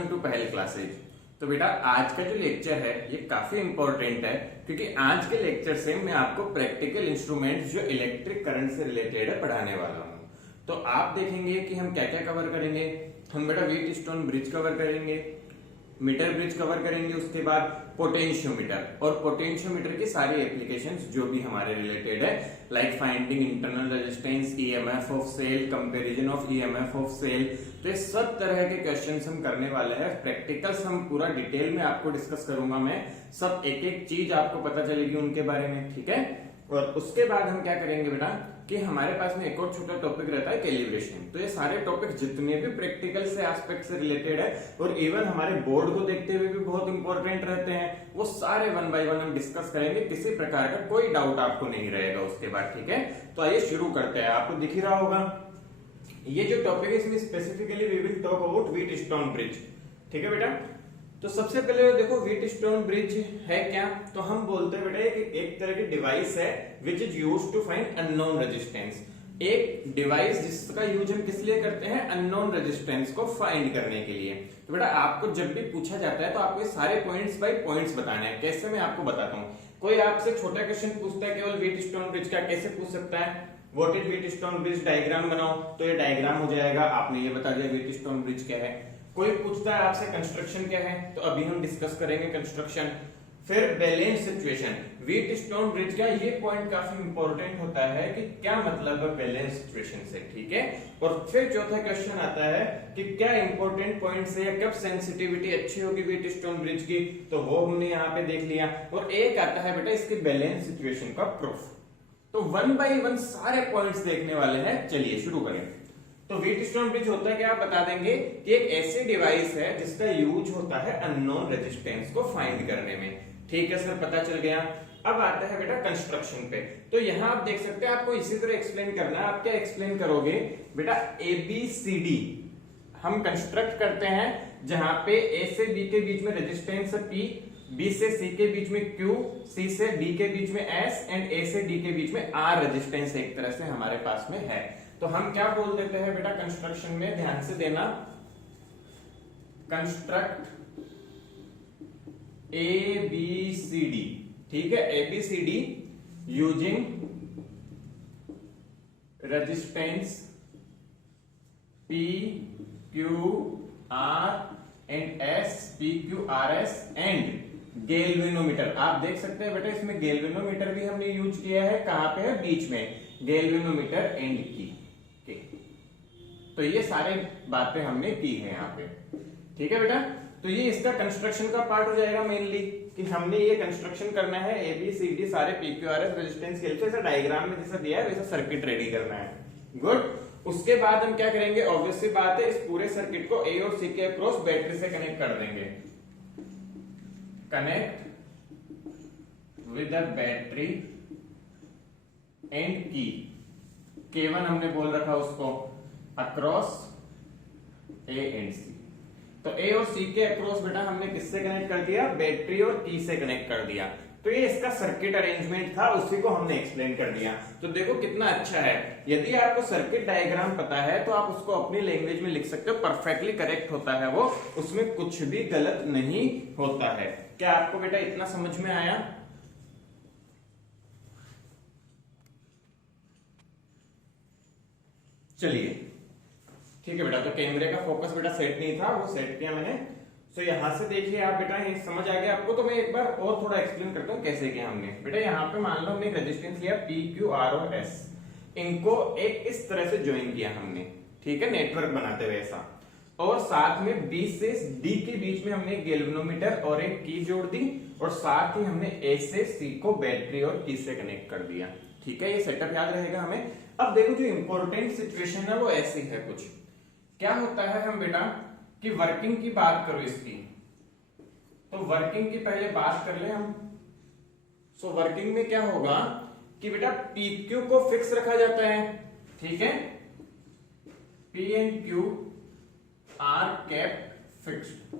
Welcome to पहल classes. तो बेटा आज का जो लेक्चर है ये काफी इंपॉर्टेंट है क्योंकि आज के लेक्चर से मैं आपको प्रैक्टिकल इंस्ट्रूमेंट्स जो इलेक्ट्रिक करंट से रिलेटेड है पढ़ाने वाला हूँ। तो आप देखेंगे कि हम क्या क्या कवर करेंगे। हम बेटा व्हीटस्टोन ब्रिज कवर करेंगे, मीटर ब्रिज कवर करेंगे, उसके बाद पोटेंशियोमीटर और पोटेंशियोमीटर की सारी एप्लीकेशंस जो भी हमारे रिलेटेड है, like finding internal resistance, EMF of cell, comparison of EMF of cell. तो ये सब तरह के क्वेश्चंस हम करने वाले हैं। प्रैक्टिकल्स हम पूरा डिटेल में आपको डिस्कस करूंगा, मैं सब एक एक चीज आपको पता चलेगी उनके बारे में, ठीक है। और उसके बाद हम क्या करेंगे बेटा कि हमारे पास में एक और छोटा टॉपिक रहता है कैलिब्रेशन। तो ये सारे टॉपिक जितने भी प्रैक्टिकल से एस्पेक्ट से रिलेटेड है और इवन हमारे बोर्ड को देखते हुए भी बहुत इंपॉर्टेंट रहते हैं, वो सारे वन बाय वन हम डिस्कस करेंगे। किसी प्रकार का कोई डाउट आपको नहीं रहेगा उसके बाद, ठीक है। तो आइए शुरू करते हैं। आपको दिख ही रहा होगा ये जो टॉपिक है इसमें specifically we will talk about Wheatstone bridge, ठीक है बेटा। तो सबसे पहले देखो व्हीटस्टोन ब्रिज है क्या। तो हम बोलते हैं बेटा कि एक तरह की डिवाइस है which is used to find unknown resistance. एक डिवाइस जिसका यूज हम किस लिए करते हैं, अननोन रेजिस्टेंस को फाइंड करने के लिए। तो बेटा आपको जब भी पूछा जाता है तो आपको सारे पॉइंट्स बाय पॉइंट्स बताने हैं। कैसे, मैं आपको बताता हूँ। कोई आपसे छोटा क्वेश्चन पूछता है केवल व्हीटस्टोन ब्रिज का, कैसे पूछ सकता है, what is Wheatstone bridge, diagram बनाओ, तो ये डायग्राम हो जाएगा, आपने ये बता दिया व्हीटस्टोन ब्रिज क्या है। कोई पूछता है आपसे कंस्ट्रक्शन क्या है, तो अभी हम डिस्कस करेंगे कंस्ट्रक्शन। फिर बैलेंस सिचुएशन, व्हीटस्टोन ब्रिज का ये पॉइंट काफी इंपॉर्टेंट होता है कि क्या मतलब है बैलेंस सिचुएशन से, ठीक है। और फिर चौथा क्वेश्चन आता है कि क्या इंपॉर्टेंट पॉइंट्स है, कब सेंसिटिविटी अच्छी होगी व्हीटस्टोन ब्रिज की, तो वो हमने यहाँ पे देख लिया। और एक आता है बेटा इसके बैलेंस सिचुएशन का प्रूफ। तो वन बाय वन सारे पॉइंट्स देखने वाले हैं। चलिए शुरू करें। तो व्हीटस्टोन ब्रिज होता है क्या, आप बता देंगे कि एक ऐसी डिवाइस है जिसका यूज होता है अननोन रेजिस्टेंस को फाइंड करने में, ठीक है सर, पता चल गया। अब आता है बेटा कंस्ट्रक्शन पे। तो यहां आप देख सकते हैं, आपको इसी तरह एक्सप्लेन करना है। आप क्या एक्सप्लेन करोगे बेटा, ABCD हम कंस्ट्रक्ट करते हैं जहां पे A से B के बीच में रेजिस्टेंस P, B से C के बीच में Q, C से D के बीच में S एंड A से D के बीच में R रेजिस्टेंस एक तरह से हमारे पास में है। तो हम क्या बोल देते हैं बेटा कंस्ट्रक्शन में, ध्यान से देना, कंस्ट्रक्ट ABCD, ठीक है, ABCD using resistance P, Q, R and S, P, Q, R, S and galvanometer. आप देख सकते हैं बेटा इसमें गैल्वेनोमीटर भी हमने यूज किया है, कहां पे है, बीच में, गैल्वेनोमीटर एंड की। तो ये सारे बातें हमने की है यहाँ पे, ठीक है बेटा। तो ये इसका कंस्ट्रक्शन का पार्ट हो जाएगा मेनली, कि हमने ये कंस्ट्रक्शन करना है ABCD सारे PQRS रेजिस्टेंस के लिए, ऐसा डायग्राम में जैसा दिया है वैसा सर्किट रेडी करना है। गुड। उसके बाद हम क्या करेंगे, ऑब्वियस सी बात है, इस पूरे सर्किट को A और C के अक्रॉस बैटरी से कनेक्ट कर देंगे। Connect with the battery and की, K1 हमने बोल रखा उसको, अक्रॉस A एंड C। तो A और C के अक्रॉस बेटा हमने किससे कनेक्ट कर दिया, बैटरी और की से कनेक्ट कर दिया। तो ये इसका सर्किट अरेंजमेंट था, उसी को हमने एक्सप्लेन कर दिया। तो देखो कितना अच्छा है, यदि आपको सर्किट डायग्राम पता है तो आप उसको अपनी लैंग्वेज में लिख सकते हो, परफेक्टली करेक्ट होता है वो, उसमें कुछ भी गलत नहीं होता है। क्या आपको बेटा इतना समझ में आया? चलिए ठीक है बेटा। तो कैमरे का फोकस बेटा सेट नहीं था, वो सेट किया मैंने। सो यहां से देखिए आप बेटा, ये समझ आ गया आपको। तो मैं एक बार और थोड़ा एक्सप्लेन करता हूँ कैसे किया हमने। बेटा यहाँ पे मान लो हमने एक रेजिस्टेंस लिया P, Q, R और S, इनको एक इस तरह से ज्वाइन किया हमने, ठीक है, नेटवर्क बनाते हुए ऐसा। और साथ में B से D के बीच में हमने एक गैल्वेनोमीटर और एक की जोड़ दी, और साथ ही हमने A से C को बैटरी और की से कनेक्ट कर दिया, ठीक है। ये सेटअप याद रहेगा हमें। अब देखो जो इंपॉर्टेंट सिचुएशन है वो ऐसी है कुछ। क्या होता है हम बेटा कि वर्किंग की बात करो इसकी, तो वर्किंग की पहले बात कर ले हम। सो वर्किंग में क्या होगा कि बेटा PQ को फिक्स रखा जाता है, ठीक है, P and Q are kept fixed.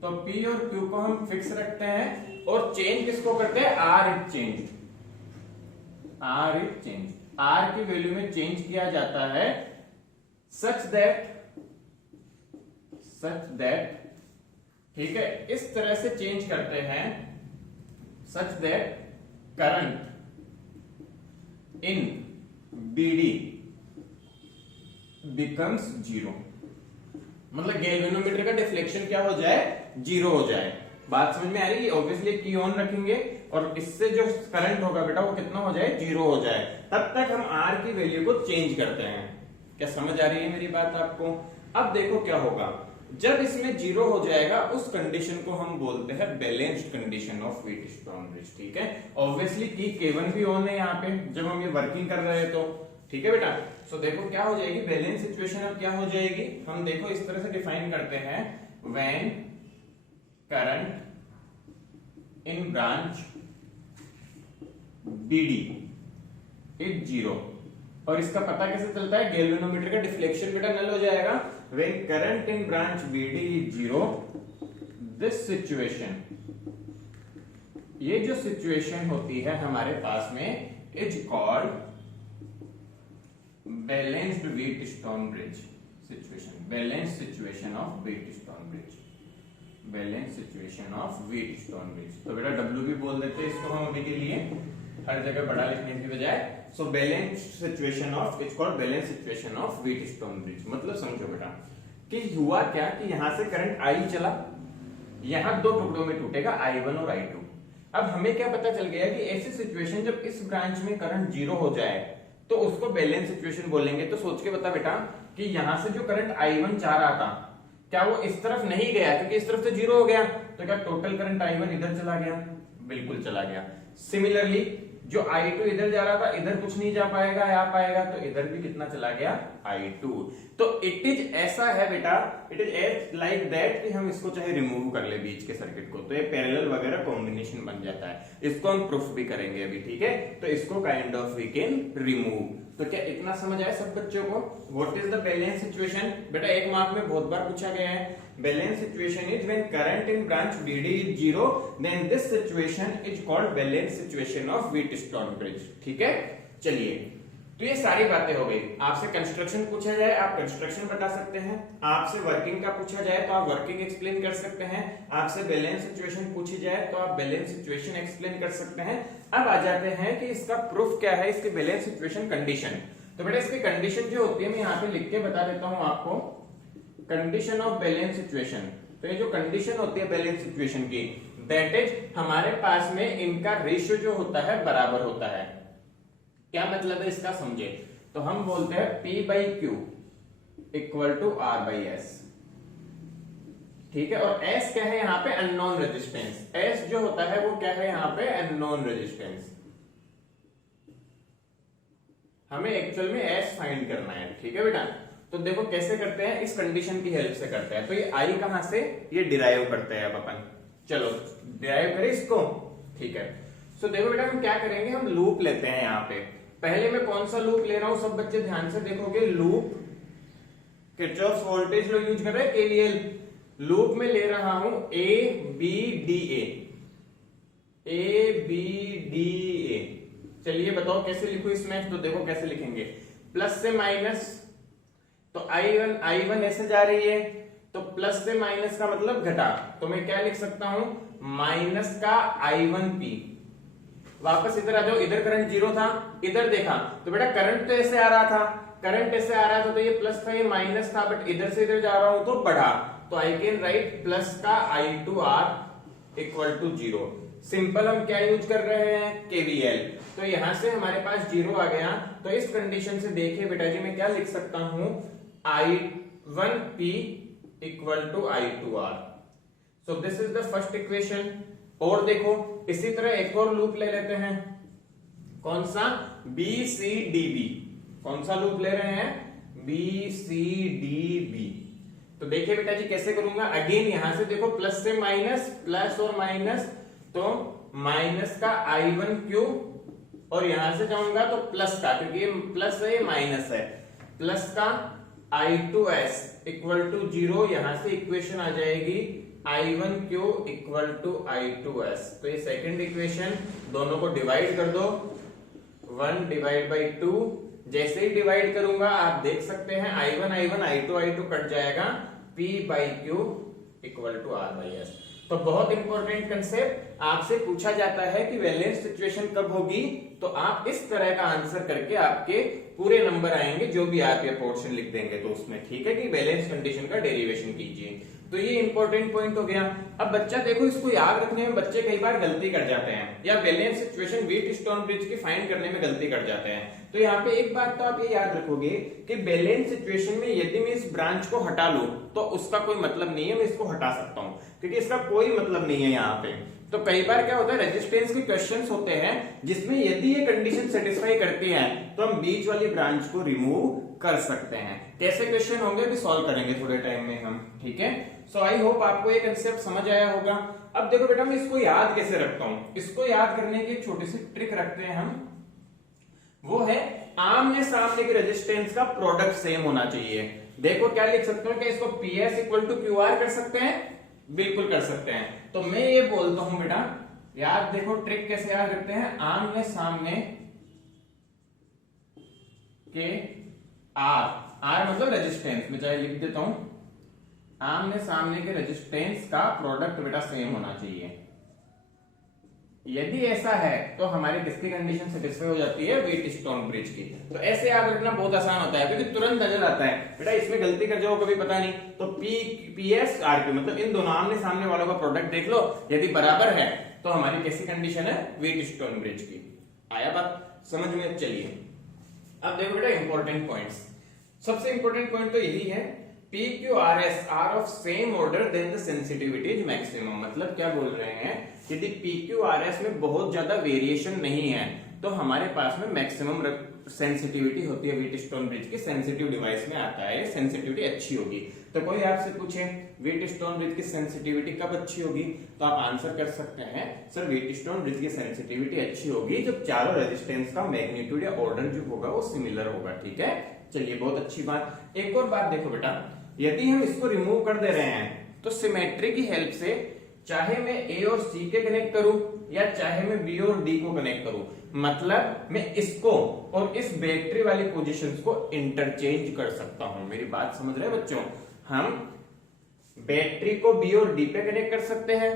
तो P और Q को हम फिक्स रखते हैं और चेंज किसको करते हैं, R is change, R is change, R की वैल्यू में चेंज किया जाता है such that ठीक है, इस तरह से चेंज करते हैं such that current in BD becomes zero, मतलब गैल्वेनोमीटर का डिफ्लेक्शन क्या हो जाए, जीरो हो जाए। बात समझ में आ रही है? ऑब्वियसली की ऑन रखेंगे और इससे जो करंट होगा बेटा वो कितना हो जाए, जीरो हो जाए। तब तक हम आर की वैल्यू को चेंज करते हैं। क्या समझ आ रही है मेरी बात आपको? अब देखो क्या होगा, जब इसमें जीरो हो जाएगा उस कंडीशन को हम बोलते हैं balanced condition of Wheatstone bridge. ठीक है, ऑब्वियसली की K1 भी ऑन है यहाँ पे जब हम ये वर्किंग कर रहे हैं तो। ठीक है बेटा, सो देखो क्या हो जाएगी बैलेंस सिचुएशन। अब क्या हो जाएगी, हम देखो इस तरह से डिफाइन करते हैं, when current in branch BD is zero. और इसका पता कैसे चलता है, गैल्वेनोमीटर का डिफ्लेक्शन बेटा नल हो जाएगा। When current in branch BD is zero, this situation, ये जो सिचुएशन होती है हमारे पास में, is called balanced Wheatstone bridge situation. Balance situation of Wheatstone bridge, balance situation of Wheatstone bridge. तो बेटा डब्ल्यू भी बोल देते हैं इसको हम अभी के लिए, हर जगह बड़ा लिखने की बजाय। So balance situation of, it's called balance situation of Wheatstone bridge. मतलब समझो बेटा कि हुआ क्या कि यहां से करंट आई चला, यहां दो टुकड़ों में टूटेगा, I1 और I2। अब हमें क्या पता चल गया कि ऐसी सिचुएशन जब इस ब्रांच में करंट जीरो हो जाए तो उसको बैलेंस सिचुएशन बोलेंगे। तो सोच के बता बेटा कि यहां से जो करंट I1 जा रहा था, क्या वो इस तरफ नहीं गया क्योंकि इस तरफ से जीरो हो गया, तो क्या टोटल करंट I1 इधर चला गया? बिल्कुल चला गया। सिमिलरली जो I2 इधर जा रहा था, इधर कुछ नहीं जा पाएगा, आ पाएगा, तो इधर भी कितना चला गया, I2। तो इट इज ऐसा है बेटा, it is as like that कि हम इसको चाहे रिमूव कर ले बीच के सर्किट को, तो ये पैरेलल वगैरह कॉम्बिनेशन बन जाता है। इसको हम प्रूफ भी करेंगे अभी। ठीक है, तो इसको kind of we can remove. तो क्या इतना समझ आया सब बच्चों को? What is the balance situation? बेटा एक मार्क में बहुत बार पूछा गया है। Balance situation is when current in branch BD is zero, then this situation is called balance situation of Wheatstone bridge. ठीक है, चलिए, तो ये सारी बातें हो गई। आपसे कंस्ट्रक्शन पूछा जाए आप कंस्ट्रक्शन बता सकते हैं, आपसे वर्किंग का पूछा जाए तो आप वर्किंग एक्सप्लेन कर सकते हैं, आपसे बैलेंस सिचुएशन पूछी जाए तो आप बैलेंस सिचुएशन एक्सप्लेन कर सकते हैं। अब आ जाते हैं कि इसका प्रूफ क्या है, इसकी बैलेंस सिचुएशन कंडीशन। तो बेटा इसकी कंडीशन जो होती है मैं यहाँ पे लिख के बता देता हूँ आपको, कंडीशन ऑफ बैलेंस सिचुएशन। तो ये जो कंडीशन होती है बैलेंस सिचुएशन की, दैट इज हमारे पास में इनका रेशियो जो होता है बराबर होता है। क्या मतलब है इसका समझे, तो हम बोलते हैं P/Q इक्वल टू R/S। ठीक है, और S क्या है यहाँ पे, अननोन रेजिस्टेंस। S जो होता है वो क्या है यहाँ पे, अननोन रेजिस्टेंस। हमें एक्चुअल में S फाइंड करना है। ठीक है बेटा, तो देखो कैसे करते हैं, इस कंडीशन की हेल्प से करते हैं। तो ये I कहां से, ये डिराइव करते हैं अब अपन। चलो डिराइव करें इसको। ठीक है, सो देखो बेटा हम क्या करेंगे, हम लूप लेते हैं यहाँ पे। पहले मैं कौन सा लूप ले रहा हूं, सब बच्चे ध्यान से देखोगे। Loop Kirchhoff's voltage law use कर रहे हैं, KVL। लूप में ले रहा हूं ABDA, ABDA। चलिए बताओ कैसे लिखूं इसमें, तो देखो कैसे लिखेंगे, प्लस से माइनस, तो I1 ऐसे जा रही है, तो प्लस से माइनस का मतलब घटा, तो मैं क्या लिख सकता हूं, माइनस का I1P। वापस इधर आ जाओ, इधर करंट जीरो था, इधर देखा तो बेटा करंट तो ऐसे आ रहा था, करंट ऐसे आ रहा था, तो ये प्लस था ये माइनस था, बट इधर से इधर जा रहा हूं तो बढ़ा, तो आई कैन राइट प्लस का I2R equal to zero. Simple हम क्या यूज कर रहे हैं, KVL। तो यहां से हमारे पास जीरो आ गया, तो इस कंडीशन से देखिए बेटा जी मैं क्या लिख सकता हूं, I1P equal to I2R। So this is the first equation. और देखो इसी तरह एक और लूप ले लेते हैं, कौन सा, BCDB। कौन सा लूप ले रहे हैं, BCDB। तो देखिए बेटा जी कैसे करूंगा, अगेन यहां से देखो प्लस से माइनस, प्लस और माइनस, तो माइनस का I1Q, और यहां से जाऊंगा तो प्लस का, क्योंकि ये प्लस है ये माइनस है, प्लस का I2S इक्वल टू जीरो। यहां से इक्वेशन आ जाएगी I1Q इक्वल टू I2S। तो ये सेकंड इक्वेशन, दोनों को डिवाइड कर दो, 1 डिवाइड बाई 2। जैसे ही डिवाइड करूंगा आप देख सकते हैं I1 I2 कट जाएगा, P/Q equal to R by S. तो बहुत इंपॉर्टेंट कंसेप्ट, आपसे पूछा जाता है कि बैलेंस सिचुएशन कब होगी, तो आप इस तरह का आंसर करके आपके पूरे नंबर आएंगे जो भी आप ये पोर्शन लिख देंगे तो उसमें, ठीक है, कि बैलेंस कंडीशन का डेरिवेशन कीजिए। तो ये इंपॉर्टेंट पॉइंट हो गया। अब बच्चा देखो, इसको याद रखने में बच्चे कई बार गलती कर जाते हैं, या balance situation wheat stone bridge की फाइंड करने में गलती कर जाते हैं। तो यहाँ पे एक बात तो आप ये याद रखोगे कि बैलेंस सिचुएशन में यदि मैं इस ब्रांच को हटा लूं तो उसका कोई मतलब नहीं है, मैं इसको हटा सकता हूं, क्योंकि इसका कोई मतलब नहीं है यहाँ पे। तो कई बार क्या होता है, रेजिस्टेंस के क्वेश्चंस होते हैं जिसमें यदि ये कंडीशन सेटिस्फाई करती है तो हम बीच वाली ब्रांच को रिमूव कर सकते हैं। कैसे क्वेश्चन होंगे भी सॉल्व करेंगे थोड़े टाइम में हम, ठीक है। सो आई होप आपको ये कंसेप्ट समझ आया होगा। अब देखो बेटा, मैं इसको याद कैसे रखता हूं, इसको याद करने की एक छोटी सी ट्रिक रखते हैं हम, वो है आमने सामने के रेजिस्टेंस का प्रोडक्ट सेम होना चाहिए। देखो क्या लिख सकते हो, क्या इसको PS इक्वल टू QR कर सकते हैं? बिल्कुल कर सकते हैं। तो मैं ये बोलता हूं बेटा, याद देखो ट्रिक कैसे याद रखते हैं, आमने सामने के R मतलब रेजिस्टेंस, मैं चाहे लिख देता हूं, आमने सामने के रेजिस्टेंस का प्रोडक्ट बेटा सेम होना चाहिए। यदि ऐसा है तो हमारी किसकी कंडीशन सेटिस्फाई हो जाती है, व्हीट स्टोन ब्रिज की। तो ऐसे याद रखना बहुत आसान होता है, क्योंकि तुरंत नजर आता है बेटा, इसमें गलती कर जाओ कभी पता नहीं। तो PS RQ मतलब इन दोनों आमने सामने वालों का प्रोडक्ट देख लो, यदि बराबर है तो हमारी कैसी कंडीशन है, व्हीट स्टोन ब्रिज की। आया बात समझ में? चलिए अब देखो बेटा इंपॉर्टेंट पॉइंट्स। सबसे इंपॉर्टेंट पॉइंट तो यही है, PQRS are of same order then the sensitivity is maximum. मतलब क्या बोल रहे हैं, यदि PQRS में बहुत ज्यादा वेरिएशन नहीं है तो हमारे पास में मैक्सिमम सेंसिटिविटी होती है, व्हीट स्टोन ब्रिज की सेंसिटिव डिवाइस में आता है, सेंसिटिविटी अच्छी होगी। तो कोई आपसे पूछे व्हीट स्टोन ब्रिज की सेंसिटिविटी कब अच्छी होगी, तो आप आंसर कर सकते हैं सर व्हीट स्टोन ब्रिज की सेंसिटिविटी अच्छी होगी जब चारों रेजिस्टेंस का मैग्नीट्यूड या ऑर्डर जो होगा वो सिमिलर होगा, ठीक है। चलिए बहुत अच्छी बात। एक और बात देखो बेटा, यदि हम इसको रिमूव कर दे रहे हैं तो सिमेट्री की हेल्प से चाहे मैं A और C के कनेक्ट करूं या चाहे मैं B और D को कनेक्ट करूं, मतलब मैं इसको और इस बैटरी वाली पोजीशंस को इंटरचेंज कर सकता हूं। मेरी बात समझ रहे हैं बच्चों, हम बैटरी को B और D पे कनेक्ट कर सकते हैं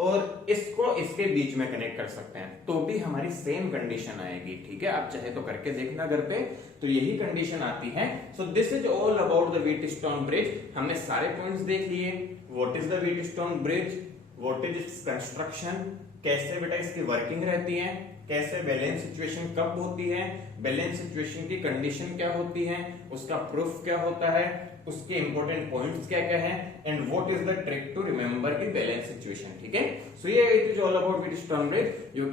और इसको इसके बीच में कनेक्ट कर सकते हैं, तो भी हमारी सेम कंडीशन आएगी, ठीक है। आप चाहे तो करके देखना घर पे, तो यही कंडीशन आती है। सो this is all about the wheat stone bridge. हमने सारे पॉइंट्स देख लिए, what is the wheat stone bridge, what is its construction, कैसे बेटा इसकी वर्किंग रहती है, कैसे बैलेंस सिचुएशन कब होती है, बैलेंस सिचुएशन की कंडीशन क्या होती है, उसका प्रूफ क्या होता है, उसके इंपॉर्टेंट पॉइंट्स क्या क्या है, and what is the trick to remember की बैलेंस सिचुएशन, ठीक है। सो ये it is all about Wheatstone bridge. You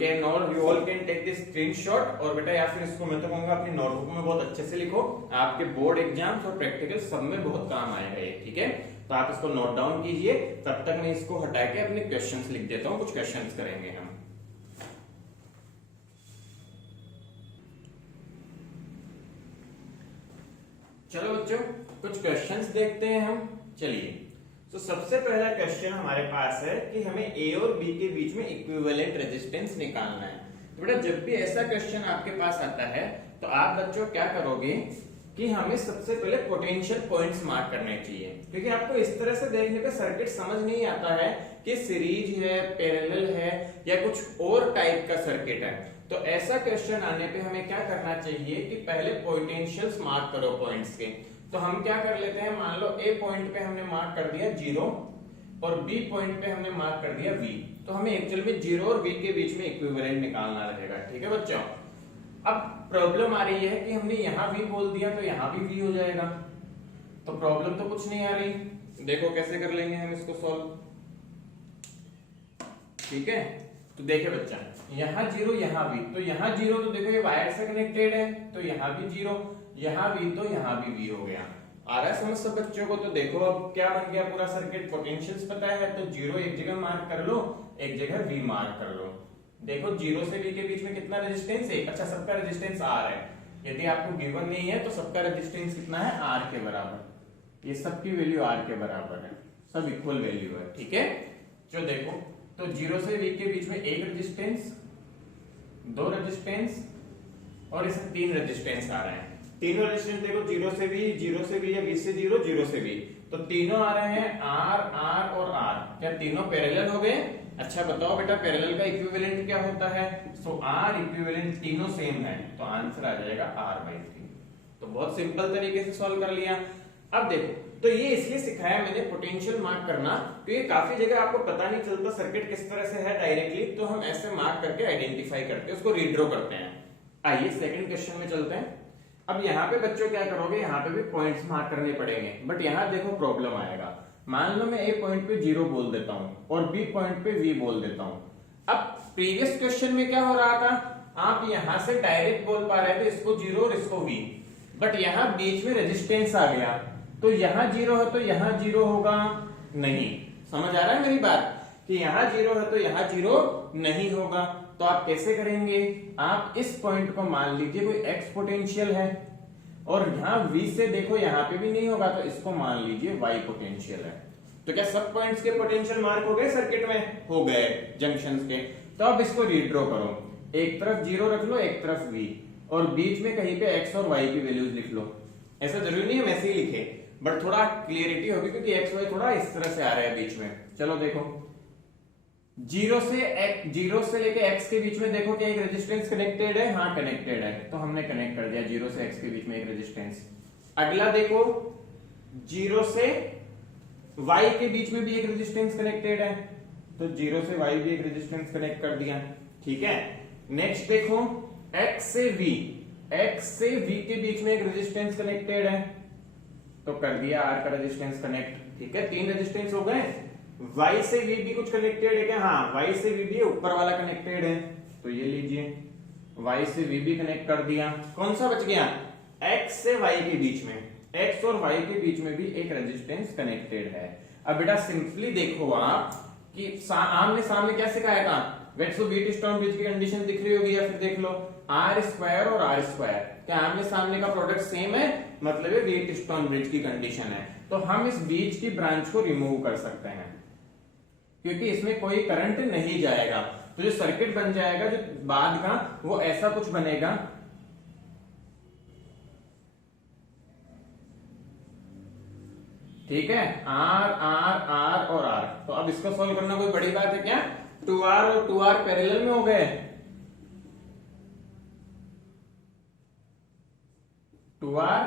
all can take this screenshot, और बेटा या फिर इसको मैं तो कहूंगा अपनी नोटबुक में बहुत अच्छे से लिखो, आपके बोर्ड एग्जाम्स और प्रैक्टिकल सब में बहुत काम आएगा ये, ठीक है। तो आप इसको नोट डाउन कीजिए, तब तक मैं इसको हटा के अपने क्वेश्चंस लिख देता हूं, कुछ क्वेश्चंस करेंगे हम। चलो बच्चों कुछ क्वेश्चंस देखते हैं हम। चलिए तो सबसे पहला क्वेश्चन हमारे पास है कि हमें A और B के बीच में इक्विवेलेंट रेजिस्टेंस निकालना है। तो बेटा जब भी ऐसा क्वेश्चन आपके पास आता है तो आप बच्चों क्या करोगे कि हमें सबसे पहले पोटेंशियल पॉइंट्स मार्क करने चाहिए, क्योंकि आपको इस तरह से देखने पे सर्किट समझ नहीं आता है कि सीरीज है, पैरेलल है या कुछ और टाइप का सर्किट है। तो ऐसा क्वेश्चन आने पे हमें क्या करना चाहिए कि पहले पोटेंशियल्स मार्क करो पॉइंट्स के। तो हम क्या कर लेते हैं, मान लो A पॉइंट पे हमने मार्क कर दिया 0 और B पॉइंट पे हमने मार्क कर दिया V, तो हमें एक्चुअल में 0 और V के बीच में इक्विवेलेंट निकालना रहेगा, ठीक है बच्चों। अब प्रॉब्लम आ रही है कि हमने यहां V बोल दिया तो यहां भी V हो जाएगा, तो प्रॉब्लम तो कुछ नहीं आ रही। देखो कैसे कर लेंगे हम इसको सॉल्व, ठीक है। तो देखे बच्चा, यहाँ 0 यहाँ V, तो यहाँ 0 तो देखो ये वायर से कनेक्टेड है, तो यहाँ भी 0, यहाँ V तो यहाँ भी V हो गया। आ रहा है समझ सब बच्चों को? तो देखो अब क्या बन गया पूरा सर्किट, पोटेंशियल्स पता है तो 0 एक जगह मार्क कर लो, एक जगह V मार्क कर लो। देखो 0 से V के बीच में कितना रेजिस्टेंस है, अच्छा सबका रेजिस्टेंस R है। यदि आपको गिवन नहीं है तो सबका रेजिस्टेंस कितना है, R के बराबर। ये सबकी वैल्यू R के बराबर है, सब इक्वल वैल्यू है, ठीक है। जो देखो तो 0 से V के बीच में एक रेजिस्टेंस, 2 रेजिस्टेंस और इसे 3 रेजिस्टेंस आ रहे हैं। तीनों रेजिस्टेंस देखो 0 से V या V से 0, 0 से V, तो तीनों आ रहे हैं आर आर और आर, क्या तीनों पैरेलल हो गए? अच्छा बताओ बेटा पैरेलल का इक्विवेलेंट क्या होता है? सो आर इक्विवेलेंट तीनों सेम है, तो आंसर आ जाएगा r/3। तो बहुत सिंपल तरीके से सॉल्व कर लिया। अब देखो, तो ये इसलिए सिखाया मैंने पोटेंशियल मार्क करना, क्योंकि काफी जगह आपको पता नहीं चलता सर्किट किस तरह से है डायरेक्टली, तो हम ऐसे मार्क करके आइडेंटिफाई करते हैं, उसको रीड्रॉ करते हैं। आइए सेकंड क्वेश्चन में चलते हैं। अब यहाँ पे बच्चों क्या करोगे, यहाँ पे भी पॉइंट्स मार्क करने पड़ेंगे, बट यहाँ देखो प्रॉब्लम आएगा। मान लो मैं ए पॉइंट पे 0 बोल देता हूँ और बी पॉइंट पे V बोल देता हूँ। अब प्रीवियस क्वेश्चन में क्या हो रहा था, आप यहां से डायरेक्ट बोल पा रहे थे इसको 0 और इसको V, बट यहाँ बीच में रेजिस्टेंस आ गया, तो यहाँ 0 है तो यहाँ 0 होगा नहीं। समझ आ रहा है मेरी बात, कि यहाँ 0 है तो यहाँ 0 नहीं होगा। तो आप कैसे करेंगे, आप इस पॉइंट को मान लीजिए कोई x पोटेंशियल है, और यहाँ V से देखो यहाँ पे भी नहीं होगा, तो इसको मान लीजिए y पोटेंशियल है। तो क्या सब पॉइंट्स के पोटेंशियल मार्क हो गए सर्किट में? हो गए जंक्शंस के। तो अब इसको रीड्रॉ करो, एक तरफ 0 रख लो, एक तरफ V, और बीच में कहीं पे x और y की वैल्यूज लिख लो। ऐसा जरूरी नहीं है वैसे ही लिखे, बट थोड़ा क्लियरिटी होगी, क्योंकि x y थोड़ा इस तरह से आ रहा है बीच में। चलो देखो, 0 से लेके x के बीच में देखो क्या एक रेजिस्टेंस कनेक्टेड है? हाँ कनेक्टेड है, तो हमने कनेक्ट कर दिया 0 से x के बीच में एक रेजिस्टेंस। अगला देखो, 0 से y के बीच में भी एक रेजिस्टेंस कनेक्टेड है, तो 0 से y भी एक रेजिस्टेंस कनेक्ट कर दिया। ठीक है, नेक्स्ट देखो, x से v के बीच में एक रेजिस्टेंस कनेक्टेड है, तो कर दिया r का रेजिस्टेंस कनेक्ट। ठीक है, 3 रेजिस्टेंस हो गए। y से v भी कुछ कनेक्टेड है क्या? हाँ, y से v भी ऊपर वाला कनेक्टेड है, तो ये लीजिए y से v भी कनेक्ट कर दिया। कौन सा बच गया? x से y के बीच में, x और y के बीच में भी एक रेजिस्टेंस कनेक्टेड है। अब बेटा सिंपली देखो आप कि आमने सामने क्या सिखाया था, व्हीटस्टोन ब्रिज की कंडीशन दिख रही होगी, या फिर देख लो r² और r², क्या आमने सामने का प्रोडक्ट सेम है? मतलब ये व्हीटस्टोन ब्रिज की कंडीशन है। तो हम इस बीच की ब्रांच को रिमूव कर सकते हैं, क्योंकि इसमें कोई करंट नहीं जाएगा। तो जो सर्किट बन जाएगा जो बाद का, वो ऐसा कुछ बनेगा, ठीक है, R R R और R। तो अब इसको सॉल्व करना कोई बड़ी बात है क्या? 2R और 2R पैरेलल में हो गए, 2R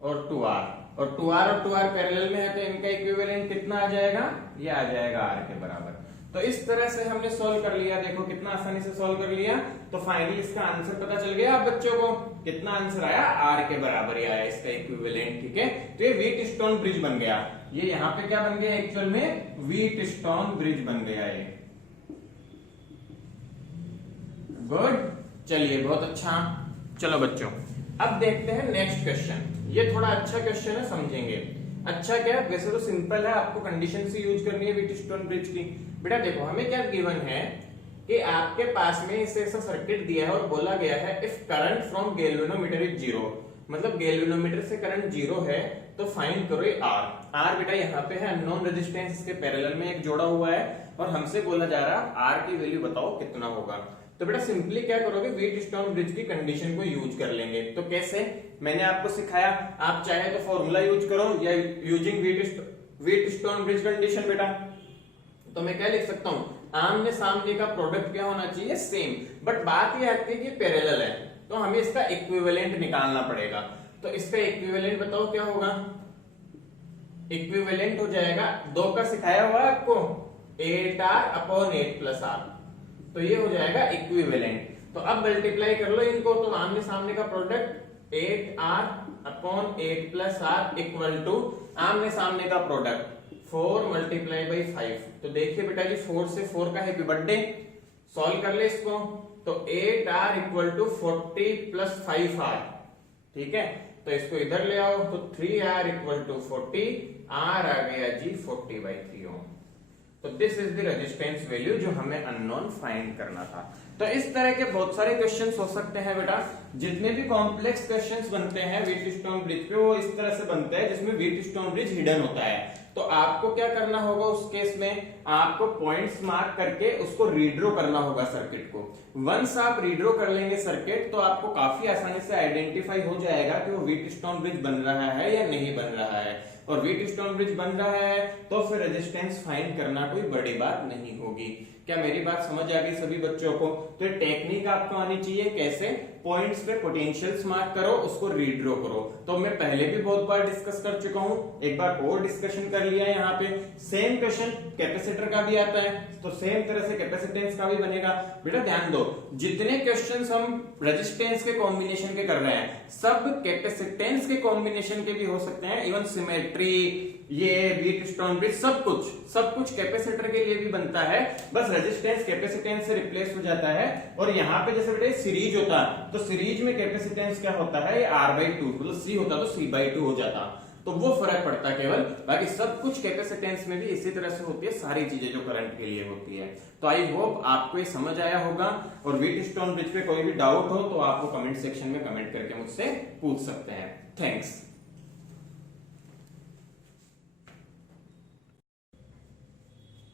और 2R, और 2R और 2R पैरेलल में है, तो इनका इक्विवेलेंट कितना आ जाएगा? ये आ जाएगा R के बराबर। तो इस तरह से हमने सॉल्व कर लिया, देखो कितना आसानी से सॉल्व कर लिया। तो फाइनली इसका आंसर पता चल गया आप बच्चों को, कितना आंसर आया? R के बराबर ही आया इसका इक्विवेलेंट। ठीक है, तो ये व्हीटस्टोन ब्रिज बन गया। ये यहाँ पे क्या बन गया एक्चुअल में? व्हीटस्टोन ब्रिज बन गया ये। गुड, चलिए बहुत अच्छा। चलो बच्चों अब देखते हैं नेक्स्ट क्वेश्चन। ये थोड़ा अच्छा क्वेश्चन है, समझेंगे। अच्छा क्या, वैसे तो सिंपल है, आपको कंडीशन से यूज करनी है व्हीटस्टोन ब्रिज की। बेटा देखो हमें क्या गिवन है कि आपके पास में इसे ऐसा सर्किट दिया है और बोला गया है if current from galvanometer is 0, मतलब गैल्वेनोमीटर से करंट 0 है, तो फाइंड करो R बेटा यहाँ पे है अननोन रेजिस्टेंस, इसके पैरेलल में एक जोड़ा हुआ है, और हमसे बोला जा रहा है R की वैल्यू बताओ कितना होगा। तो बेटा सिंपली क्या करोगे, व्हीटस्टोन ब्रिज की कंडीशन को यूज कर लेंगे। तो कैसे, मैंने आपको सिखाया, आप चाहे तो फॉर्मूला यूज करो या यूजिंग व्हीटस्टोन ब्रिज कंडीशन। बेटा तो मैं क्या लिख सकता हूं, आमने सामने का प्रोडक्ट क्या होना चाहिए? सेम। बट बात यह आती है कि पैरेलल है, तो हमें इसका इक्विवेलेंट निकालना पड़ेगा। तो इसका इक्विवेलेंट बताओ क्या होगा? इक्विवेलेंट हो जाएगा, 2 का सिखाया हुआ है आपको, 8R/8+R, तो ये हो जाएगा इक्विवेलेंट। तो अब मल्टीप्लाई कर लो इनको, तो आमने सामने का प्रोडक्ट 8R/8+R इक्वल टू आमने सामने का प्रोडक्ट 4 × 5। तो देखिए बेटा जी 4 से 4 का हैप्पी बर्थडे, सॉल्व कर ले इसको, तो 8R = 40 + 5R। ठीक है, तो इसको इधर ले आओ, तो 3R = 40, R आ गया जी 40/3 ओम। तो this is the resistance value जो हमें अननोन फाइंड करना था। तो इस तरह के बहुत सारे क्वेश्चंस हो सकते हैं बेटा, जितने भी कॉम्प्लेक्स क्वेश्चंस बनते हैं व्हीटस्टोन ब्रिज पे, वो इस तरह से बनते हैं जिसमें व्हीटस्टोन ब्रिज हिडन होता है। तो आपको क्या करना होगा उस केस में, आपको पॉइंट्स मार्क करके उसको रीड्रो करना होगा सर्किट को। वंस आप रीड्रो कर लेंगे सर्किट, तो आपको काफी आसानी से आइडेंटिफाई हो जाएगा कि वो व्हीटस्टोन ब्रिज बन रहा है या नहीं बन रहा है। और व्हीटस्टोन ब्रिज बन रहा है तो फिर रेजिस्टेंस फाइंड करना कोई बड़ी बात नहीं होगी। क्या मेरी बात समझ आ गई सभी बच्चों को? तो ये टेक्निक आपको आनी चाहिए, कैसे पॉइंट्स पे पोटेंशियल्स मार्क करो, उसको रीड्रो करो। तो मैं पहले भी बहुत बार डिस्कस कर चुका हूं, एक बार और डिस्कशन कर लिया है। यहाँ पे सेम क्वेश्चन कैपेसिटर का भी आता है, तो सेम तरह से कैपेसिटेंस का भी बनेगा। बेटा ध्यान दो, जितने क्वेश्चंस हम रेजिस्टेंस के कॉम्बिनेशन के कर रहे हैं, सब कैपेसिटेंस के कॉम्बिनेशन के भी हो सकते हैं। इवन सिमेट्री, ये व्हीटस्टोन ब्रिज, सब कुछ कैपेसिटर के लिए भी बनता है। बस रेजिस्टेंस कैपेसिटेंस से रिप्लेस हो जाता है। और यहाँ पे जैसे बेटे सीरीज होता, तो सीरीज में कैपेसिटेंस क्या होता है, ये R/2, मतलब C होता तो C/2 हो जाता। तो वो फर्क पड़ता है केवल, बाकी सब कुछ कैपेसिटेंस में भी इसी तरह से होती है, सारी चीजें जो करंट के लिए होती है। तो आई होप आपको ये समझ आया होगा। और व्हीटस्टोन ब्रिज पे कोई भी डाउट हो तो आप वो कमेंट सेक्शन में कमेंट करके मुझसे पूछ सकते हैं। थैंक्स।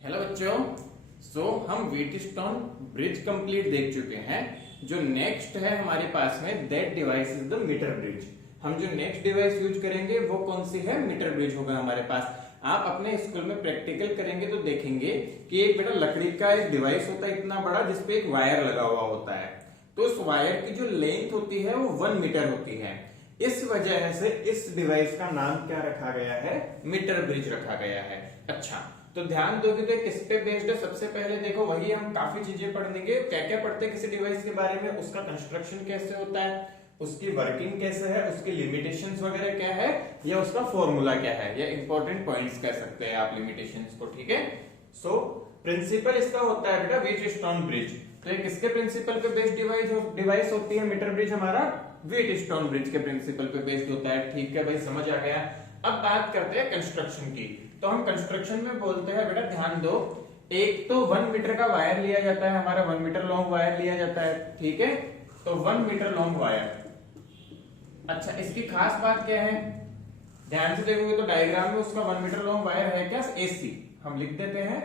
हेलो बच्चों, हम व्हीटस्टोन ब्रिज कंप्लीट देख चुके हैं। जो नेक्स्ट है हमारे पास में, that device is the meter bridge. हम जो नेक्स्ट डिवाइस यूज करेंगे वो कौन सी है, मीटर ब्रिज होगा हमारे पास। आप अपने स्कूल में प्रैक्टिकल करेंगे तो देखेंगे कि एक बेटा लकड़ी का एक डिवाइस होता है इतना बड़ा, जिसपे एक वायर लगा हुआ होता है। तो उस वायर की जो लेंथ होती है वो 1 मीटर होती है। इस वजह से इस डिवाइस का नाम क्या रखा गया है, मीटर ब्रिज रखा गया है। अच्छा, तो ध्यान दोगे तो किस पे बेस्ड है? सबसे पहले देखो, वही हम काफी चीजें पढ़ेंगे, क्या क्या पढ़ते हैं किसी डिवाइस के बारे में, उसका कंस्ट्रक्शन कैसे होता है, उसकी वर्किंग कैसे है, उसकी लिमिटेशंस वगैरह क्या है, या उसका फॉर्मूला क्या है, या इंपॉर्टेंट पॉइंट्स कह सकते हैं आप लिमिटेशंस को। ठीक है, सो प्रिंसिपल इसका होता है बेटा व्हीटस्टोन ब्रिज। तो ये किसके प्रिंसिपल पे बेस्ड डिवाइस होती है मीटर ब्रिज? हमारा व्हीटस्टोन ब्रिज के प्रिंसिपल पे बेस्ड होता है। ठीक है भाई, समझ आ गया। अब बात करते हैं कंस्ट्रक्शन की। तो हम कंस्ट्रक्शन में बोलते हैं बेटा, ध्यान दो, एक तो 1 मीटर का वायर लिया जाता है, हमारा 1 मीटर लॉन्ग वायर लिया जाता है। ठीक है, तो 1 मीटर लॉन्ग वायर। अच्छा, इसकी खास बात क्या है? ध्यान से देखोगे तो डायग्राम में उसका 1 मीटर लॉन्ग वायर है क्या, AC हम लिख देते हैं।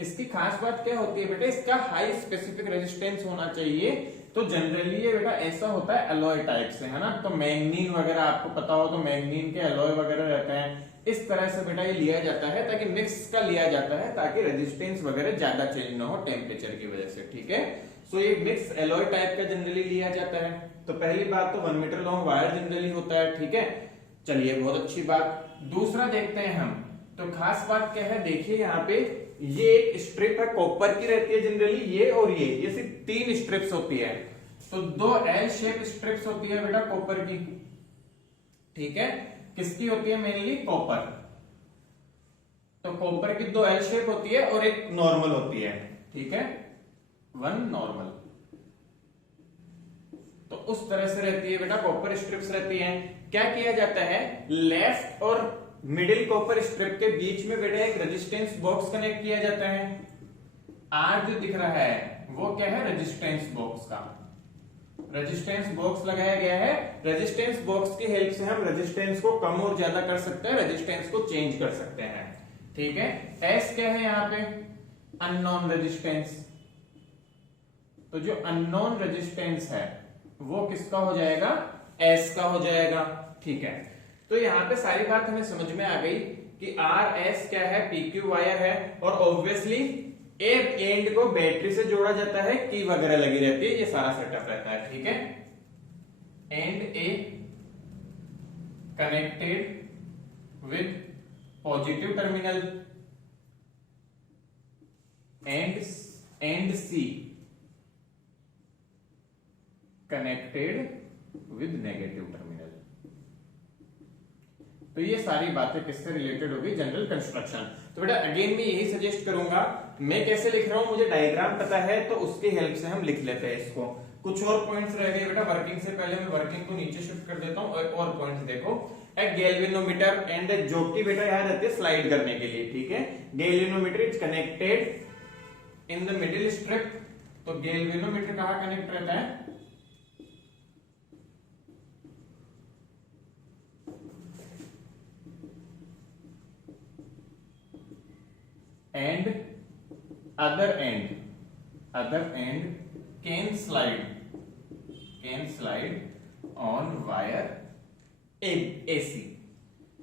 इसकी खास बात क्या होती है बेटा, इसका हाई स्पेसिफिक रेजिस्टेंस होना चाहिए। तो जनरली ये बेटा ऐसा होता है एलॉय टाइप से, है ना। तो मैग्नीन वगैरह आपको पता हो, तो मैग्नीन के एलॉय वगैरह रहते हैं। इस तरह से बेटा ये लिया जाता है, ताकि मिक्स का लिया जाता है, ताकि रेजिस्टेंस वगैरह ज्यादा चेंज ना हो टेम्परेचर की वजह से। ठीक है, सो ये मिक्स एलॉय टाइप का जनरली लिया जाता है। तो पहली बात तो 1 मीटर लॉन्ग वायर जनरली होता है। ठीक है, चलिए बहुत अच्छी बात। दूसरा देखते हैं हम, तो खास बात क्या है, देखिए यहाँ पे ये एक स्ट्रिप है, कॉपर की रहती है जनरली, ये और ये सिर्फ 3 स्ट्रिप्स होती है। तो 2 एल शेप स्ट्रिप्स होती है बेटा कॉपर की। ठीक है, किसकी होती है? Mainly copper. तो कॉपर की 2 एल शेप होती है और एक नॉर्मल होती है। ठीक है, 1 नॉर्मल। तो उस तरह से रहती है बेटा, कॉपर स्ट्रिप्स रहती हैं। क्या किया जाता है, लेफ्ट और मिडिल कॉपर स्ट्रिप के बीच में बेटा एक रेजिस्टेंस बॉक्स कनेक्ट किया जाता है। आर जो दिख रहा है वो क्या है, रेजिस्टेंस बॉक्स का। रेजिस्टेंस बॉक्स लगाया गया है। रेजिस्टेंस बॉक्स की हेल्प से हम रेजिस्टेंस को कम और ज्यादा कर सकते हैं, रेजिस्टेंस को चेंज कर सकते हैं। ठीक है, एस क्या है यहाँ पे, अननोन रेजिस्टेंस। तो जो अननोन रेजिस्टेंस है वो किसका हो जाएगा, एस का हो जाएगा। ठीक है, तो यहाँ पे सारी बात हमें समझ में आ गई कि आर एस क्या है, PQ वायर है। और ऑब्वियसली एक एंड को बैटरी से जोड़ा जाता है, की वगैरह लगी रहती है, ये सारा सेटअप रहता है। ठीक है, and A connected with positive terminal and C connected with negative terminal. तो ये सारी बातें किससे रिलेटेड होगी, जनरल कंस्ट्रक्शन। तो बेटा अगेन मैं यही सजेस्ट करूंगा, मैं कैसे लिख रहा हूं, मुझे डायग्राम पता है तो उसकी हेल्प से हम लिख लेते हैं इसको। कुछ और पॉइंट्स रह गए बेटा, वर्किंग से पहले मैं वर्किंग को नीचे शिफ्ट कर देता हूं। और पॉइंट्स देखो, एक गैल्वेनोमीटर एंड जो कि बेटा यहां रहती है स्लाइड करने के लिए। ठीक है, galvanometer is connected in the middle strip. तो गैल्वेनोमीटर कहां कनेक्ट रहता है, and other end can slide on wire AC।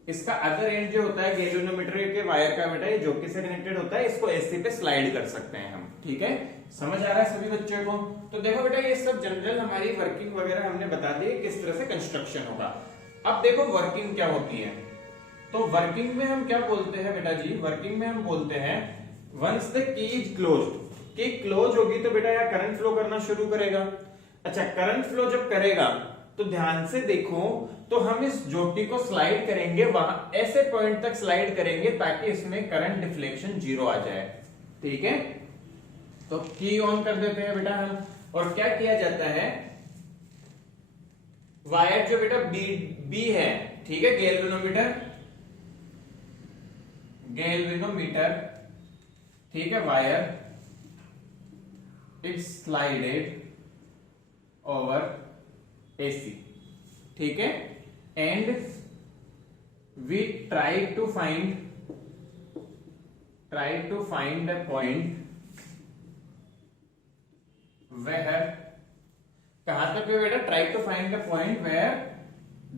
इसका अदर एंड जो होता है गैल्वेनोमीटर के वायर का बेटा, ये जोकी से कनेक्टेड होता है, इसको एसी पे स्लाइड कर सकते हैं हम। ठीक है, समझ आ रहा है सभी बच्चों को? तो देखो बेटा, ये सब जनरल हमारी वर्किंग वगैरह हमने बता दी किस तरह से कंस्ट्रक्शन होगा। अब देखो वर्किंग क्या होती है। तो वर्किंग में हम क्या बोलते हैं बेटा जी, वर्किंग में हम बोलते हैं once the key is closed, key close होगी तो बेटा यह करंट फ्लो करना शुरू करेगा। अच्छा, करंट फ्लो जब करेगा तो ध्यान से देखो, तो हम इस जोटी को स्लाइड करेंगे, वहां ऐसे पॉइंट तक स्लाइड करेंगे ताकि इसमें करंट डिफ्लेक्शन 0 आ जाए। ठीक है, तो की ऑन कर देते हैं बेटा हम, और क्या किया जाता है, वायर जो बेटा बी है, ठीक है, गैल्वेनोमीटर, ठीक है, wire is slided over AC, ठीक है, and we try to find the point where, कहां तक बेटा, try to find the point where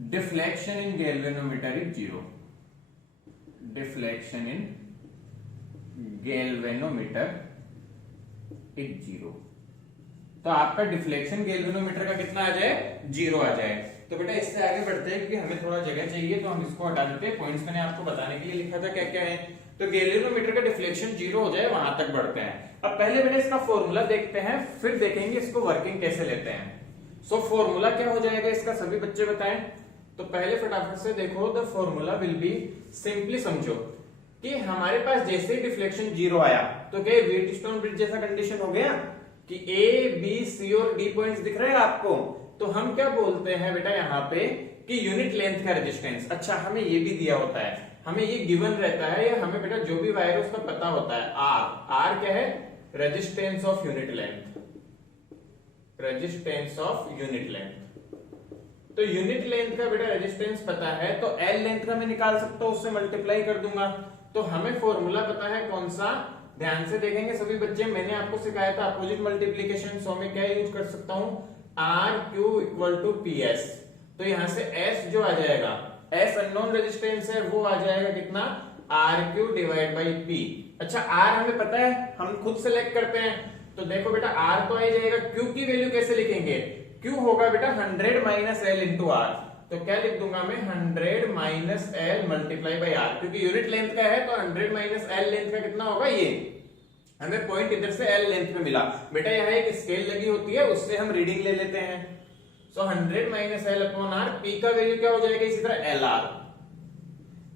deflection in galvanometer is 0, deflection in galvanometer is 0। तो आपका डिफ्लेक्शन गैल्वेनोमीटर का कितना आ जाए, 0 आ जाए। तो बेटा इससे आगे बढ़ते हैं क्योंकि हमें थोड़ा जगह चाहिए, तो हम इसको हटा देते हैं। पॉइंट्स मैंने आपको बताने के लिए लिखा था क्या क्या है। तो गैल्वेनोमीटर का डिफ्लेक्शन 0 हो जाए, वहां तक बढ़ते हैं। अब पहले बेटा इसका फॉर्मूला देखते हैं, फिर देखेंगे इसको वर्किंग कैसे लेते हैं। सो फॉर्मूला क्या हो जाएगा इसका, सभी बच्चे बताएं। तो पहले फटाफट से देखो, the formula will be, simply समझो कि हमारे पास जैसे ही डिफ्लेक्शन 0 आया तो क्या व्हीटस्टोन ब्रिज जैसा कंडीशन हो गया कि ए बी सी और डी पॉइंट्स दिख रहे हैं आपको। तो हम क्या बोलते हैं बेटा यहाँ पे कि यूनिट लेंथ का रेजिस्टेंस। अच्छा, हमें ये भी दिया होता है, हमें ये गिवन रहता है, या हमें बेटा जो भी वायर है उसका पता होता है, आर क्या है, resistance of unit length, resistance of unit length. तो यूनिट लेंथ का बेटा रेजिस्टेंस पता है, तो एल लेंथ का मैं निकाल सकता हूं, उससे मल्टीप्लाई कर दूंगा। तो हमें फॉर्मूला पता है कौन सा, ध्यान से देखेंगे सभी बच्चे, मैंने आपको सिखाया था अपोजिट मल्टीप्लीकेशन। सो मैं क्या यूज कर सकता हूं, R Q equal to P S. तो यहां से एस जो आ जाएगा, एस अननोन रेजिस्टेंस है, वो आ जाएगा कितना, R Q divide by P. अच्छा, आर हमें पता है, हम खुद सेलेक्ट करते हैं। तो देखो बेटा आर तो आ जाएगा, क्यू की वैल्यू कैसे लिखेंगे, क्यू होगा बेटा 100 माइनस एल इंटू आर। तो क्या लिख दूंगा मैं, 100 minus L multiply by R, क्योंकि यूनिट लेंथ का है तो 100 माइनस एल लेंथ का कितना होगा, ये हमें पॉइंट इधर से एल लेंथ में मिला। बेटा यहाँ एक स्केल लगी होती है, उससे हम रीडिंग ले लेते हैं। So 100 minus L upon R, P का वैल्यू क्या हो जाएगा इसी तरह एल आर,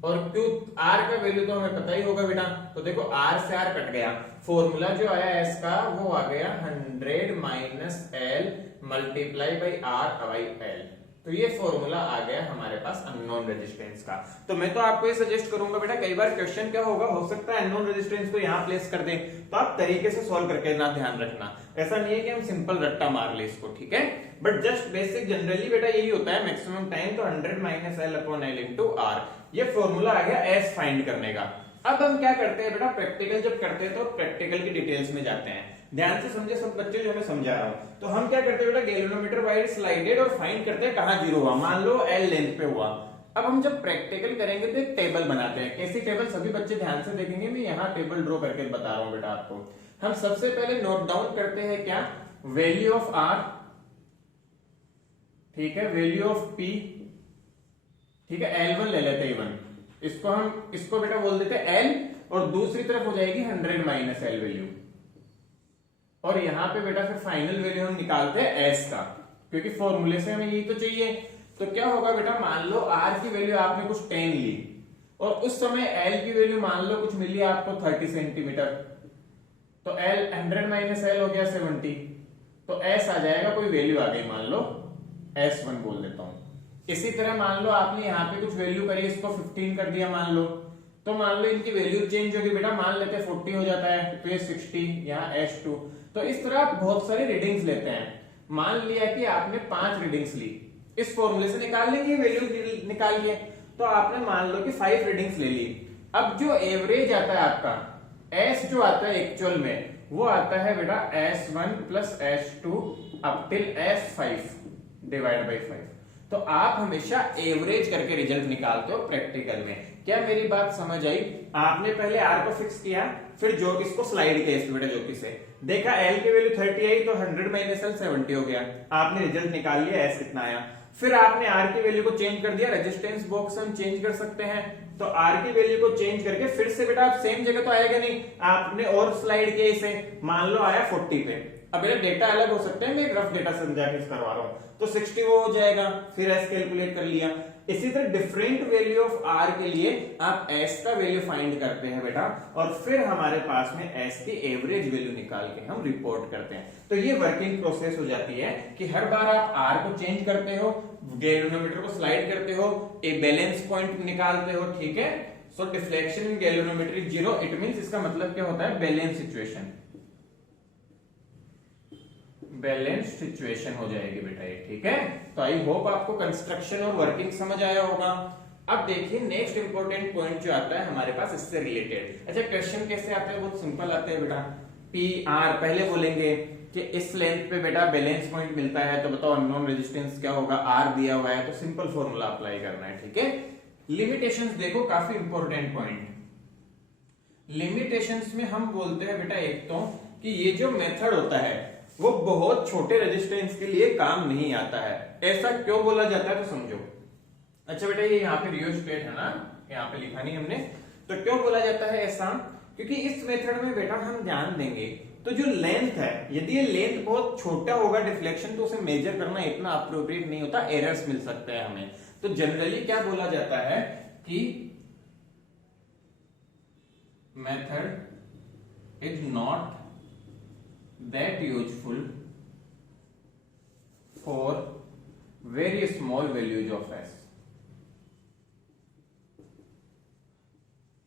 और क्यू आर का वैल्यू तो हमें पता ही होगा बेटा। तो देखो आर से आर कट गया, फॉर्मूला जो आया एस का वो आ गया 100 minus L multiply by R by L. तो ये फॉर्मूला आ गया हमारे पास अननोन रेजिस्टेंस का। तो मैं तो आपको ये सजेस्ट करूंगा बेटा, कई बार क्वेश्चन क्या होगा, हो सकता है अननोन रेजिस्टेंस को यहाँ प्लेस कर दें, तो आप तरीके से सॉल्व करके ना ध्यान रखना, ऐसा नहीं है कि हम सिंपल रट्टा मार ले इसको, ठीक है। बट जस्ट बेसिक जनरली बेटा यही होता है मैक्सिमम टाइम, तो 100 minus L upon L into R, ये फॉर्मूला आ गया एस फाइंड करने का। अब हम क्या करते हैं बेटा, प्रैक्टिकल जब करते हैं तो प्रैक्टिकल की डिटेल्स में जाते हैं। ध्यान से समझे सब बच्चे, जो मैं समझा रहा हूं। तो हम क्या करते हैं बेटा, गैल्वेनोमीटर वायर स्लाइडेड और फाइंड करते हैं कहां 0 हुआ, मान लो एल लेंथ पे हुआ। अब हम जब प्रैक्टिकल करेंगे तो एक टेबल बनाते हैं। कैसी टेबल, सभी बच्चे ध्यान से देखेंगे, मैं यहाँ टेबल ड्रॉ करके बता रहा हूं बेटा आपको। हम सबसे पहले नोट डाउन करते हैं क्या, वैल्यू ऑफ आर, ठीक है, वैल्यू ऑफ पी, ठीक है, L1 ले लेते हैं, इसको हम इसको बेटा बोल देते हैं L, और दूसरी तरफ हो जाएगी 100 माइनस एल वैल्यू, और यहां पे बेटा फिर फाइनल वैल्यू हम निकालते हैं S का, क्योंकि फॉर्मूले से हमें यही तो चाहिए। तो क्या होगा बेटा, मान लो R की वैल्यू आपने कुछ 10 ली, और उस समय L की वैल्यू मान लो कुछ मिली आपको 30 सेंटीमीटर, तो L 100 माइनस एल हो गया 70, तो S आ जाएगा, कोई वैल्यू आ गई, मान लो S1 बोल देता हूं। इसी तरह मान लो आपने यहाँ पे कुछ वैल्यू करी, इसको 15 कर दिया मान लो, तो मान लो इनकी वैल्यू चेंज होगी बेटा, मान लेते हैं 40 हो जाता है, तो ये 60, यहाँ S2। तो इस तरह आप बहुत सारी रीडिंग्स लेते हैं। मान लिया कि आपने 5 रीडिंग्स ली, इस फॉर्मूले से निकाल लेंगे, वैल्यू निकाल लिए, तो आपने मान लो कि 5 रीडिंग्स ले ली। अब जो एवरेज आता है आपका, S जो आता है एक्चुअल में, वो आता है बेटा S1 plus S2 up till S5 divide by 5। तो आप हमेशा एवरेज करके रिजल्ट निकालते हो प्रैक्टिकल में। क्या मेरी बात समझ आई? आपने पहले R को फिक्स किया, फिर जो इसको स्लाइड किया इस बेटा जो से देखा L की वैल्यू 30 आई तो 100 माइनस L 70 हो गया, आपने रिजल्ट निकाल लिया S कितना आया। फिर आपने R की वैल्यू को चेंज कर दिया, रेजिस्टेंस बॉक्स हम चेंज कर सकते हैं, तो R की वैल्यू को चेंज करके फिर से बेटा आप सेम जगह तो आएगा नहीं, आपने और स्लाइड किया इसे, मान लो आया 40 पे। अब मेरा डेटा अलग हो सकता है, मैं एक रफ डेटा समझा के करवा रहा हूं, तो 60 वो हो जाएगा, फिर S कैलकुलेट कर लिया। इसी तरह डिफरेंट वैल्यू ऑफ R के लिए आप S का वैल्यू फाइंड करते हैं बेटा, और फिर हमारे पास में S की एवरेज वैल्यू निकाल के हम रिपोर्ट करते हैं। तो ये वर्किंग प्रोसेस हो जाती है कि हर बार आप R को चेंज करते हो, गैल्वेनोमीटर को स्लाइड करते हो, एक बैलेंस पॉइंट निकालते हो, ठीक है। So deflection in galvanometer is 0, it means इसका मतलब क्या होता है, बैलेंस सिचुएशन, बैलेंस सिचुएशन हो जाएगी बेटा ये, ठीक है। तो आई होप आपको कंस्ट्रक्शन और वर्किंग समझ आया होगा। अब देखिए नेक्स्ट इंपॉर्टेंट पॉइंट जो आता है हमारे पास इससे रिलेटेड। अच्छा क्वेश्चन कैसे आते हैं, बहुत सिंपल आते हैं बेटा। पी आर पहले बोलेंगे कि इस लेंथ पे बेटा बैलेंस पॉइंट मिलता है, तो बताओ अननोन रेजिस्टेंस क्या होगा, आर दिया हुआ है, तो सिंपल फॉर्मूला अप्लाई करना है, ठीक है। लिमिटेशंस देखो, काफी इंपॉर्टेंट पॉइंट। लिमिटेशंस में हम बोलते हैं बेटा एक तो कि ये जो मेथड होता है वो बहुत छोटे रेजिस्टेंस के लिए काम नहीं आता है। ऐसा क्यों बोला जाता है तो समझो। अच्छा बेटा ये यहाँ पे रियोस्टेट है ना, यहाँ पे लिखा नहीं हमने, तो क्यों बोला जाता है ऐसा, क्योंकि इस मेथड में बेटा हम ध्यान देंगे तो जो लेंथ है, यदि ये लेंथ बहुत छोटा होगा डिफ्लेक्शन, तो उसे मेजर करना इतना अप्रोप्रिएट नहीं होता, एरर्स मिल सकते हैं हमें। तो जनरली क्या बोला जाता है कि method is not that useful for very small values of s।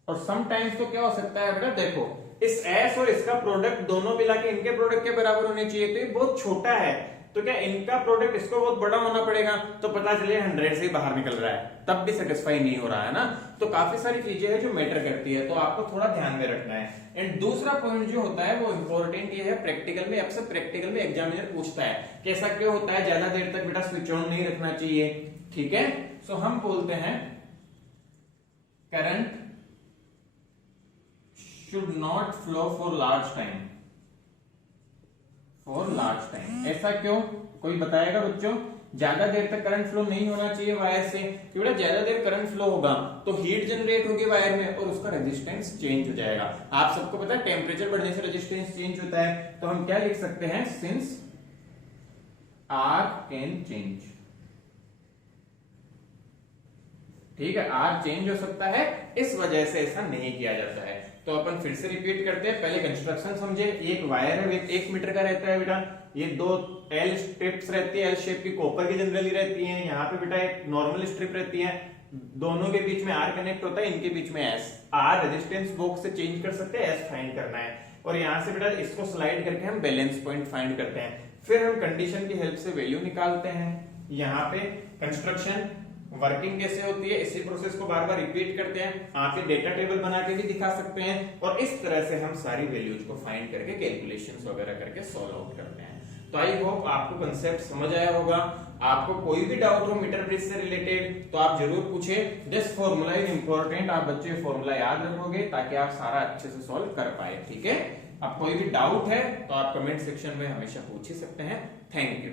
और समटाइम्स तो क्या हो सकता है बेटा, देखो इस s और इसका प्रोडक्ट दोनों मिला के इनके प्रोडक्ट के बराबर होने चाहिए, तो ये बहुत छोटा है, तो क्या इनका प्रोडक्ट इसको बहुत बड़ा होना पड़ेगा, तो पता चले 100 से ही बाहर निकल रहा है, तब भी सेटिस्फाई नहीं हो रहा है ना। तो काफी सारी चीजें हैं जो मैटर करती है, तो आपको थोड़ा ध्यान में रखना है। एंड दूसरा पॉइंट जो होता है वो इंपॉर्टेंट ये है, प्रैक्टिकल में अक्सर प्रैक्टिकल में एग्जामिनर पूछता है कि ऐसा क्यों होता है, ज्यादा देर तक बेटा स्विच ऑन नहीं रखना चाहिए, ठीक है। सो हम बोलते हैं current should not flow for large time, for large time. ऐसा क्यों, कोई बताएगा बच्चों? ज्यादा देर तक करंट फ्लो नहीं होना चाहिए वायर से, क्योंकि ज्यादा देर करंट फ्लो होगा तो हीट जनरेट होगी वायर में और उसका रेजिस्टेंस चेंज हो जाएगा। आप सबको पता है टेम्परेचर बढ़ने से रेजिस्टेंस चेंज होता है, तो हम क्या लिख सकते हैं, सिंस आर कैन चेंज, ठीक है, आर चेंज हो सकता है, इस वजह से ऐसा नहीं किया जाता है। तो अपन फिर से रिपीट करते हैं, पहले कंस्ट्रक्शन समझे। एक वायर है, 1 मीटर का रहता है बेटा, ये 2 एल स्ट्रिप्स रहती है, एल शेप की कॉपर की जनरली रहती है, यहाँ पे बेटा एक नॉर्मल स्ट्रिप रहती है, दोनों के बीच में आर कनेक्ट होता है, इनके बीच में एस। आर रेजिस्टेंस बॉक्स से चेंज कर सकते हैं, एस फाइंड करना है, और यहाँ से बेटा इसको स्लाइड करके हम बैलेंस पॉइंट फाइंड करते हैं। फिर हम कंडीशन की हेल्प से वैल्यू निकालते हैं। यहाँ पे कंस्ट्रक्शन वर्किंग कैसे होती है, इसी प्रोसेस को बार बार रिपीट करते हैं, आप ये डेटा टेबल बना के भी दिखा सकते हैं, और इस तरह से हम सारी वैल्यूज को फाइंड करके कैलकुलेशंस वगैरह करके सॉल्व आउट करते हैं। तो आई होप आपको कंसेप्ट समझ आया होगा। आपको कोई भी डाउट हो मीटर ब्रिज से रिलेटेड तो आप जरूर पूछें। दिस फॉर्मूला इज इंपॉर्टेंट, आप बच्चे फॉर्मूला याद रखोगे ताकि आप सारा अच्छे से सॉल्व कर पाए, ठीक है। अब कोई भी डाउट है तो आप कमेंट सेक्शन में हमेशा पूछ ही सकते हैं। Thank you.